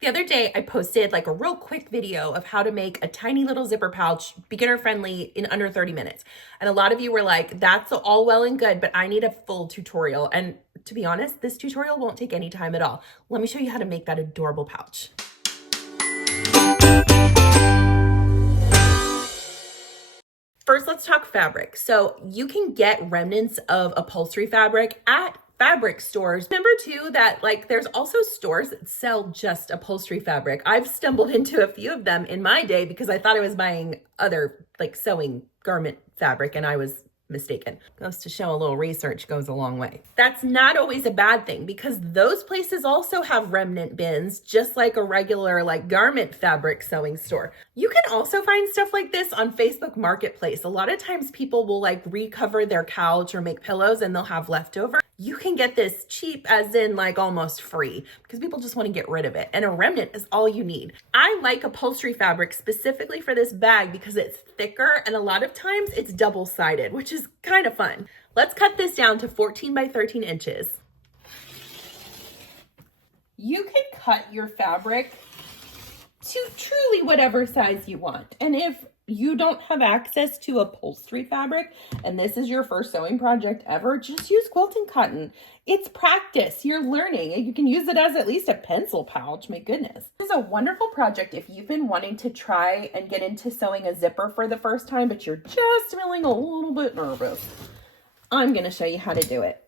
The other day, I posted like a real quick video of how to make a tiny little zipper pouch, beginner friendly, in under 30 minutes. And a lot of you were like, that's all well and good, but I need a full tutorial. And to be honest, this tutorial won't take any time at all. Let me show you how to make that adorable pouch. First, let's talk fabric. So you can get remnants of upholstery fabric at fabric stores. Remember too that like there's also stores that sell just upholstery fabric. I've stumbled into a few of them in my day because I thought I was buying other like sewing garment fabric and I was mistaken. Goes to show a little research goes a long way. That's not always a bad thing because those places also have remnant bins, just like a regular like garment fabric sewing store. You can also find stuff like this on Facebook Marketplace. A lot of times people will like recover their couch or make pillows and they'll have leftover. You can get this cheap, as in like almost free, because people just want to get rid of it. And a remnant is all you need. I like upholstery fabric specifically for this bag because it's thicker and a lot of times it's double-sided, which is kind of fun. Let's cut this down to 14 by 13 inches. You can cut your fabric to truly whatever size you want. And if you don't have access to upholstery fabric and this is your first sewing project ever, just use quilting cotton. It's practice. You're learning. You can use it as at least a pencil pouch. My goodness. This is a wonderful project if you've been wanting to try and get into sewing a zipper for the first time, but you're just feeling a little bit nervous. I'm going to show you how to do it.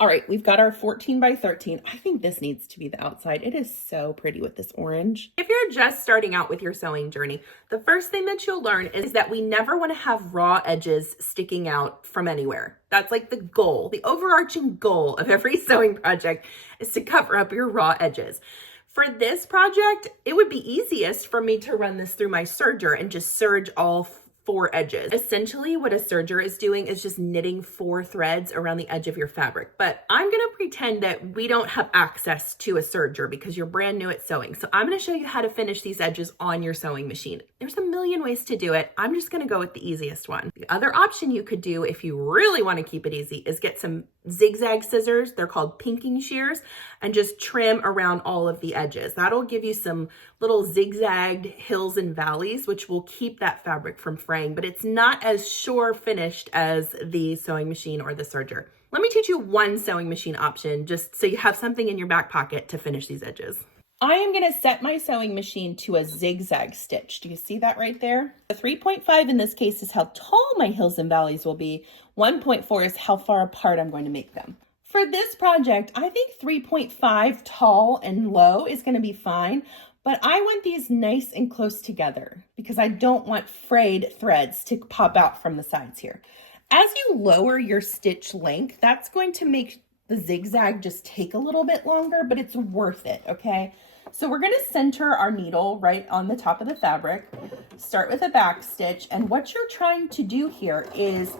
All right, we've got our 14 by 13. I think this needs to be the outside. It is so pretty with this orange. If you're just starting out with your sewing journey, the first thing that you'll learn is that we never want to have raw edges sticking out from anywhere. That's like the goal, the overarching goal of every sewing project is to cover up your raw edges. For this project, it would be easiest for me to run this through my serger and just serge all 4 edges. Essentially what a serger is doing is just knitting 4 threads around the edge of your fabric. But I'm gonna pretend that we don't have access to a serger because you're brand new at sewing. So I'm gonna show you how to finish these edges on your sewing machine. There's a million ways to do it. I'm just gonna go with the easiest one. The other option you could do if you really wanna keep it easy is get some zigzag scissors. They're called pinking shears, and just trim around all of the edges. That'll give you some little zigzagged hills and valleys, which will keep that fabric from fraying, but it's not as sure finished as the sewing machine or the serger. Let me teach you one sewing machine option just so you have something in your back pocket to finish these edges. I am going to set my sewing machine to a zigzag stitch. Do you see that right there? The 3.5 in this case is how tall my hills and valleys will be. 1.4 is how far apart I'm going to make them. For this project, I think 3.5 tall and low is going to be fine, but I want these nice and close together because I don't want frayed threads to pop out from the sides here. As you lower your stitch length, that's going to make the zigzag just take a little bit longer, but it's worth it, okay? So we're gonna center our needle right on the top of the fabric, start with a back stitch, and what you're trying to do here is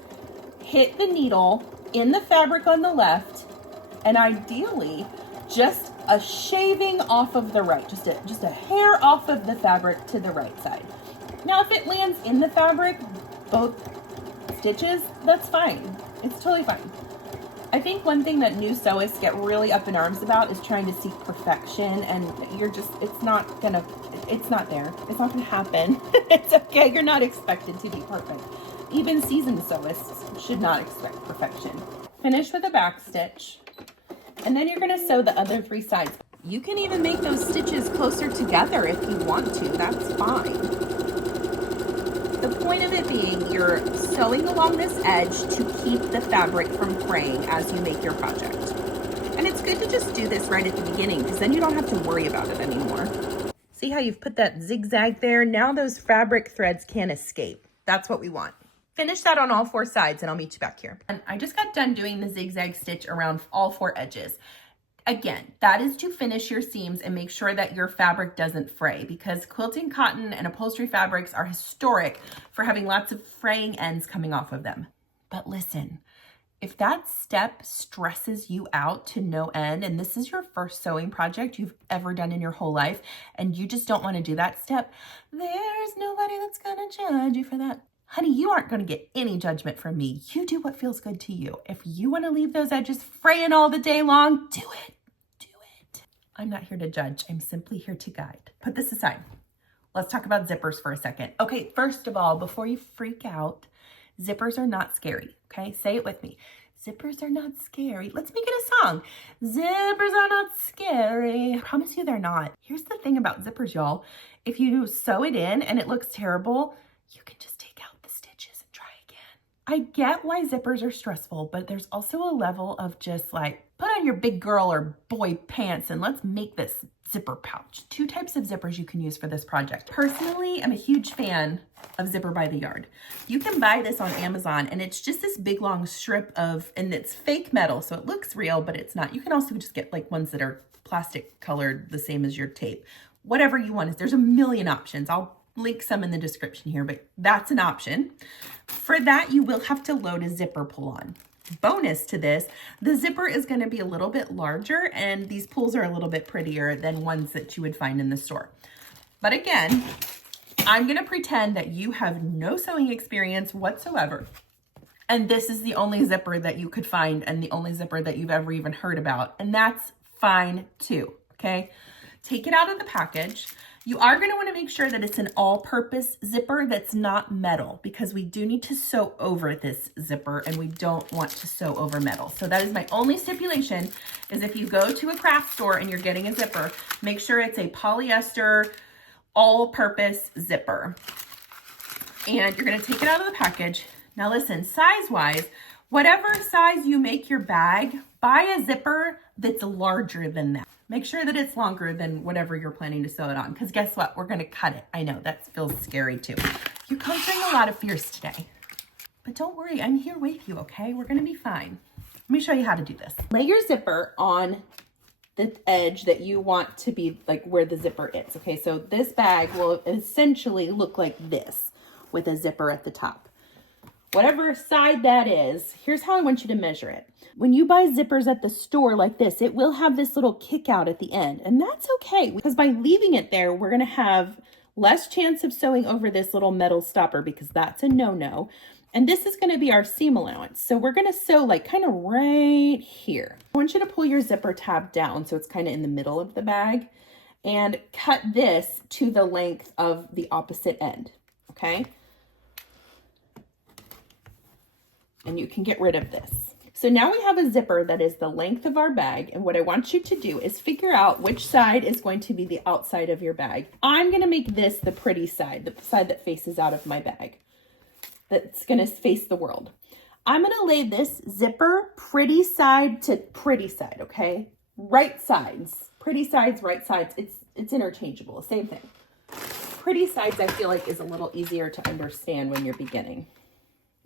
hit the needle in the fabric on the left, and ideally just a shaving off of the right, just a hair off of the fabric to the right side. Now if it lands in the fabric, both stitches, that's fine. It's totally fine. I think one thing that new sewists get really up in arms about is trying to seek perfection, and it's not there. It's not gonna happen. It's okay, you're not expected to be perfect. Even seasoned sewists should not expect perfection. Finish with a back stitch, and then you're gonna sew the other 3 sides. You can even make those stitches closer together if you want to, that's fine. The point of it being you're sewing along this edge to keep the fabric from fraying as you make your project. And it's good to just do this right at the beginning because then you don't have to worry about it anymore. See how you've put that zigzag there? Now those fabric threads can't escape. That's what we want. Finish that on all 4 sides and I'll meet you back here. And I just got done doing the zigzag stitch around all 4 edges. Again, that is to finish your seams and make sure that your fabric doesn't fray because quilting cotton and upholstery fabrics are historic for having lots of fraying ends coming off of them. But listen, if that step stresses you out to no end, and this is your first sewing project you've ever done in your whole life, and you just don't want to do that step, there's nobody that's gonna judge you for that. Honey, you aren't going to get any judgment from me. You do what feels good to you. If you want to leave those edges fraying all the day long, do it. I'm not here to judge. I'm simply here to guide. Put this aside. Let's talk about zippers for a second. Okay, first of all, before you freak out, zippers are not scary, okay? Say it with me. Zippers are not scary. Let's make it a song. Zippers are not scary. I promise you they're not. Here's the thing about zippers, y'all. If you sew it in and it looks terrible, you can just take out the stitches and try again. I get why zippers are stressful, but there's also a level of just like, put on your big girl or boy pants and let's make this zipper pouch. Two types of zippers you can use for this project. Personally, I'm a huge fan of Zipper by the Yard. You can buy this on Amazon and it's just this big long strip of, and it's fake metal, so it looks real, but it's not. You can also just get like ones that are plastic colored, the same as your tape. Whatever you want. There's a million options. I'll link some in the description here, but that's an option. For that, you will have to load a zipper pull on. Bonus to this, the zipper is going to be a little bit larger and these pulls are a little bit prettier than ones that you would find in the store. But again, I'm going to pretend that you have no sewing experience whatsoever. And this is the only zipper that you could find and the only zipper that you've ever even heard about. And that's fine too, okay? Take it out of the package. You are going to want to make sure that it's an all-purpose zipper that's not metal because we do need to sew over this zipper and we don't want to sew over metal. So that is my only stipulation, is if you go to a craft store and you're getting a zipper, make sure it's a polyester all-purpose zipper. And you're going to take it out of the package. Now listen, size-wise, whatever size you make your bag, buy a zipper that's larger than that. Make sure that it's longer than whatever you're planning to sew it on, because guess what? We're going to cut it. I know, that feels scary too. You're conquering a lot of fears today. But don't worry, I'm here with you, okay? We're going to be fine. Let me show you how to do this. Lay your zipper on the edge that you want to be like where the zipper is, okay? So this bag will essentially look like this with a zipper at the top. Whatever side that is, here's how I want you to measure it. When you buy zippers at the store like this, it will have this little kick out at the end, and that's okay because by leaving it there, we're gonna have less chance of sewing over this little metal stopper because that's a no-no. And this is gonna be our seam allowance. So we're gonna sew like kind of right here. I want you to pull your zipper tab down so it's kind of in the middle of the bag and cut this to the length of the opposite end, okay? And you can get rid of this. So now we have a zipper that is the length of our bag. And what I want you to do is figure out which side is going to be the outside of your bag. I'm going to make this the pretty side, the side that faces out of my bag. That's going to face the world. I'm going to lay this zipper pretty side to pretty side, okay? Right sides, pretty sides, right sides. It's interchangeable, same thing. Pretty sides I feel like is a little easier to understand when you're beginning.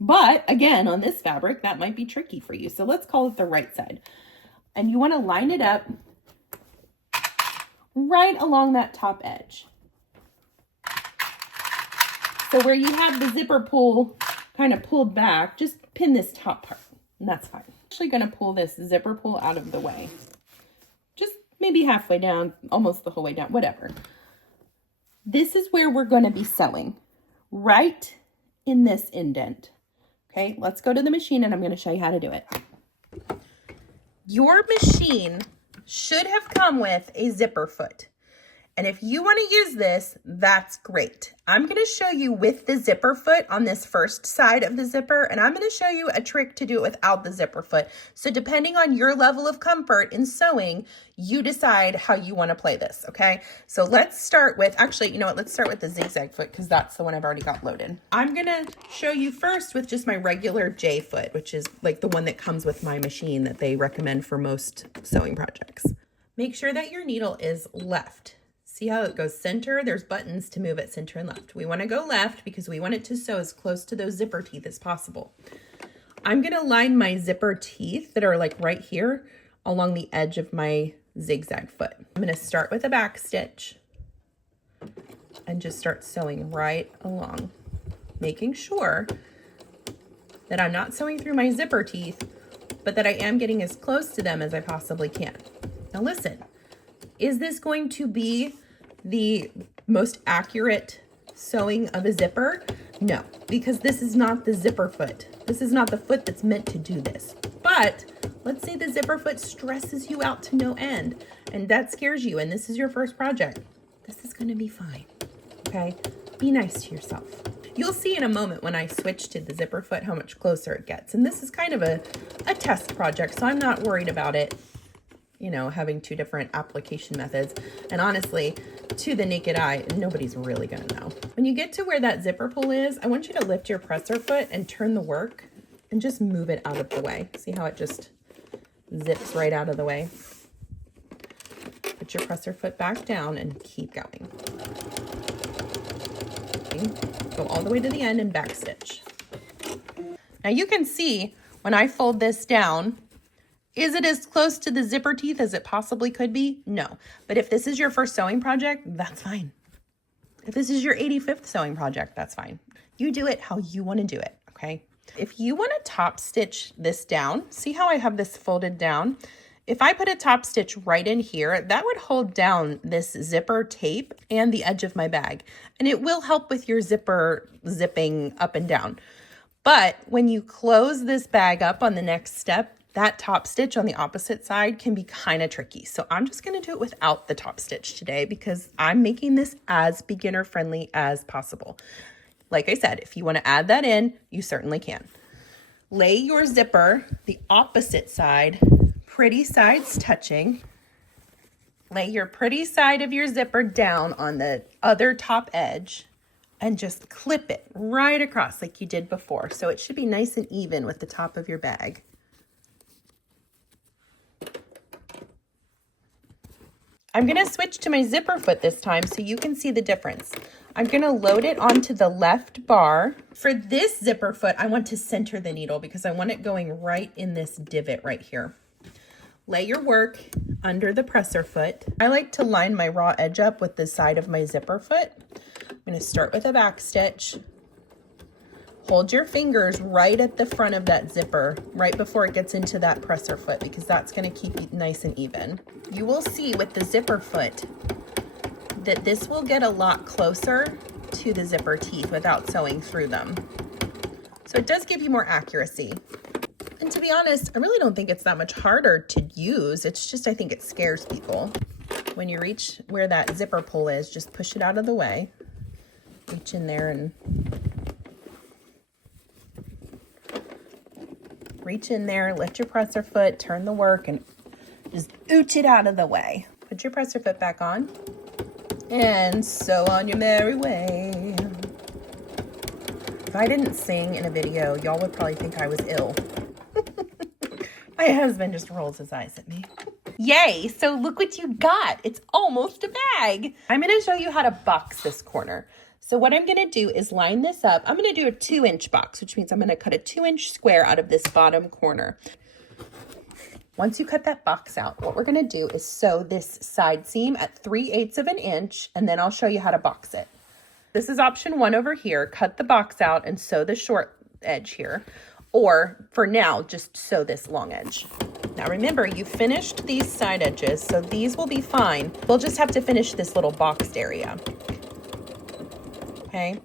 But again, on this fabric, that might be tricky for you. So let's call it the right side. And you want to line it up right along that top edge. So where you have the zipper pull kind of pulled back, just pin this top part, and that's fine. I'm actually going to pull this zipper pull out of the way. Just maybe halfway down, almost the whole way down, whatever. This is where we're going to be sewing, right in this indent. Okay, let's go to the machine and I'm going to show you how to do it. Your machine should have come with a zipper foot. And if you want to use this, that's great. I'm going to show you with the zipper foot on this first side of the zipper, and I'm going to show you a trick to do it without the zipper foot. So depending on your level of comfort in sewing, you decide how you want to play this, okay? So let's start with, actually, you know what, let's start with the zigzag foot because that's the one I've already got loaded. I'm going to show you first with just my regular J foot, which is like the one that comes with my machine that they recommend for most sewing projects. Make sure that your needle is left. See how it goes center? There's buttons to move it center and left. We want to go left because we want it to sew as close to those zipper teeth as possible. I'm going to line my zipper teeth that are like right here along the edge of my zigzag foot. I'm going to start with a back stitch and just start sewing right along, making sure that I'm not sewing through my zipper teeth, but that I am getting as close to them as I possibly can. Now listen, is this going to be the most accurate sewing of a zipper? No, because this is not the zipper foot. This is not the foot that's meant to do this. But let's say the zipper foot stresses you out to no end and that scares you and this is your first project. This is gonna be fine, okay? Be nice to yourself. You'll see in a moment when I switch to the zipper foot how much closer it gets. And this is kind of a test project, so I'm not worried about it, you know, having two different application methods. And honestly, to the naked eye, nobody's really gonna know. When you get to where that zipper pull is, I want you to lift your presser foot and turn the work and just move it out of the way. See how it just zips right out of the way? Put your presser foot back down and keep going. Okay. Go all the way to the end and back stitch. Now you can see when I fold this down, is it as close to the zipper teeth as it possibly could be? No. But if this is your first sewing project, that's fine. If this is your 85th sewing project, that's fine. You do it how you want to do it, okay? If you want to top stitch this down, see how I have this folded down? If I put a top stitch right in here, that would hold down this zipper tape and the edge of my bag. And it will help with your zipper zipping up and down. But when you close this bag up on the next step, that top stitch on the opposite side can be kind of tricky. So I'm just going to do it without the top stitch today because I'm making this as beginner friendly as possible. Like I said, if you want to add that in, you certainly can. Lay your zipper the opposite side, pretty sides touching. Lay your pretty side of your zipper down on the other top edge and just clip it right across like you did before. So it should be nice and even with the top of your bag. I'm going to switch to my zipper foot this time so you can see the difference. I'm going to load it onto the left bar. For this zipper foot, I want to center the needle because I want it going right in this divot right here. Lay your work under the presser foot. I like to line my raw edge up with the side of my zipper foot. I'm going to start with a back stitch. Hold your fingers right at the front of that zipper, right before it gets into that presser foot, because that's going to keep it nice and even. You will see with the zipper foot that this will get a lot closer to the zipper teeth without sewing through them. So it does give you more accuracy. And to be honest, I really don't think it's that much harder to use. It's just, I think it scares people. When you reach where that zipper pull is, just push it out of the way. Reach in there and reach in there, lift your presser foot, turn the work, and just ooch it out of the way. Put your presser foot back on, and sew on your merry way. If I didn't sing in a video, y'all would probably think I was ill. My husband just rolls his eyes at me. Yay, so look what you got. It's almost a bag. I'm gonna show you how to box this corner. So what I'm gonna do is line this up. I'm gonna do a 2-inch box, which means I'm gonna cut a 2-inch square out of this bottom corner. Once you cut that box out, what we're gonna do is sew this side seam at 3/8 of an inch, and then I'll show you how to box it. This is option 1 over here. Cut the box out and sew the short edge here. Or for now, just sew this long edge. Now remember, you finished these side edges, so these will be fine. We'll just have to finish this little boxed area. Okay,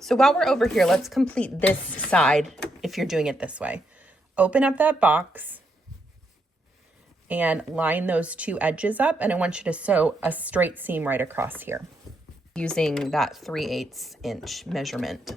so while we're over here, let's complete this side if you're doing it this way. Open up that box and line those 2 edges up, and I want you to sew a straight seam right across here using that 3/8 inch measurement.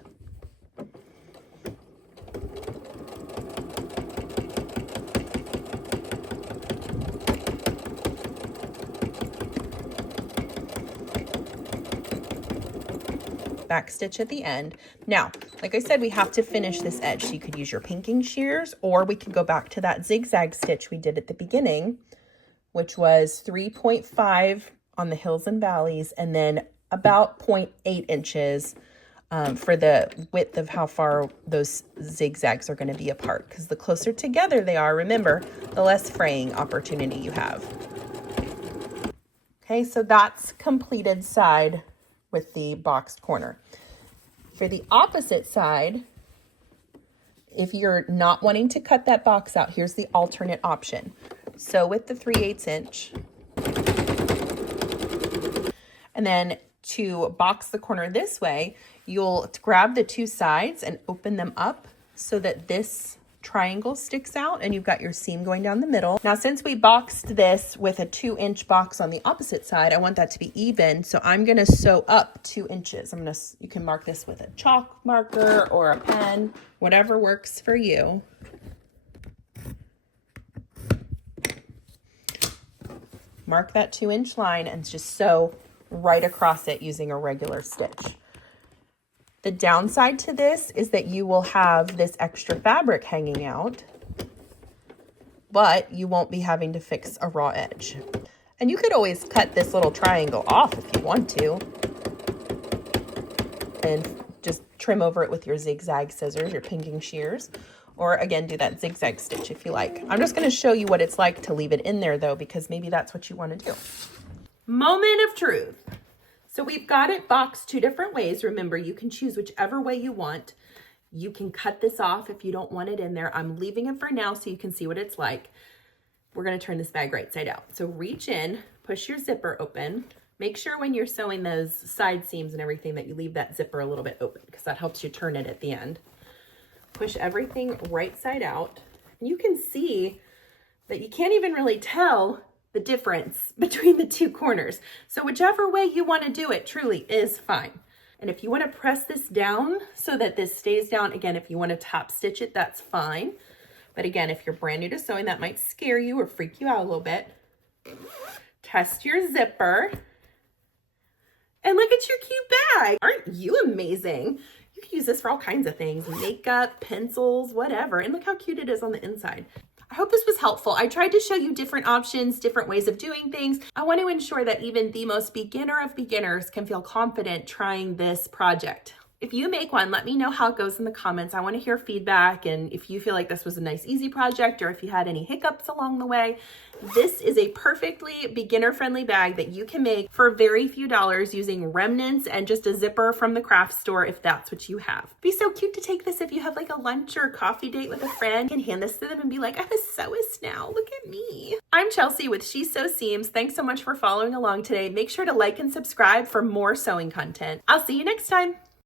Back stitch at the end. Now, like I said, we have to finish this edge. So you could use your pinking shears, or we could go back to that zigzag stitch we did at the beginning, which was 3.5 on the hills and valleys, and then about 0.8 inches for the width of how far those zigzags are going to be apart. Because the closer together they are, remember, the less fraying opportunity you have. Okay, so that's completed side with the boxed corner. For the opposite side, if you're not wanting to cut that box out, here's the alternate option. So with the 3/8 inch, and then to box the corner this way, you'll grab the two sides and open them up so that this triangle sticks out and you've got your seam going down the middle. Now, since we boxed this with a 2-inch box on the opposite side, I want that to be even. So I'm gonna sew up 2 inches. You can mark this with a chalk marker or a pen, whatever works for you. Mark that 2-inch line and just sew right across it using a regular stitch. The downside to this is that you will have this extra fabric hanging out, but you won't be having to fix a raw edge. And you could always cut this little triangle off if you want to, and just trim over it with your zigzag scissors, your pinking shears, or again, do that zigzag stitch if you like. I'm just gonna show you what it's like to leave it in there though, because maybe that's what you wanna do. Moment of truth. So we've got it boxed 2 different ways. Remember, you can choose whichever way you want. You can cut this off if you don't want it in there. I'm leaving it for now so you can see what it's like. We're gonna turn this bag right side out. So reach in, push your zipper open. Make sure when you're sewing those side seams and everything that you leave that zipper a little bit open because that helps you turn it at the end. Push everything right side out. And you can see that you can't even really tell the difference between the 2 corners. So whichever way you want to do it truly is fine. And if you want to press this down so that this stays down, again, if you want to top stitch it, that's fine. But again, if you're brand new to sewing, that might scare you or freak you out a little bit. Test your zipper. And look at your cute bag. Aren't you amazing? You can use this for all kinds of things, makeup, pencils, whatever. And look how cute it is on the inside. I hope this was helpful. I tried to show you different options, different ways of doing things. I want to ensure that even the most beginner of beginners can feel confident trying this project. If you make one, let me know how it goes in the comments. I want to hear feedback, and if you feel like this was a nice, easy project, or if you had any hiccups along the way. This is a perfectly beginner-friendly bag that you can make for very few dollars using remnants and just a zipper from the craft store if that's what you have. Be so cute to take this if you have like a lunch or coffee date with a friend. You can hand this to them and be like, I'm a sewist now, look at me. I'm Chelsea with She Sew Seams. Thanks so much for following along today. Make sure to like and subscribe for more sewing content. I'll see you next time.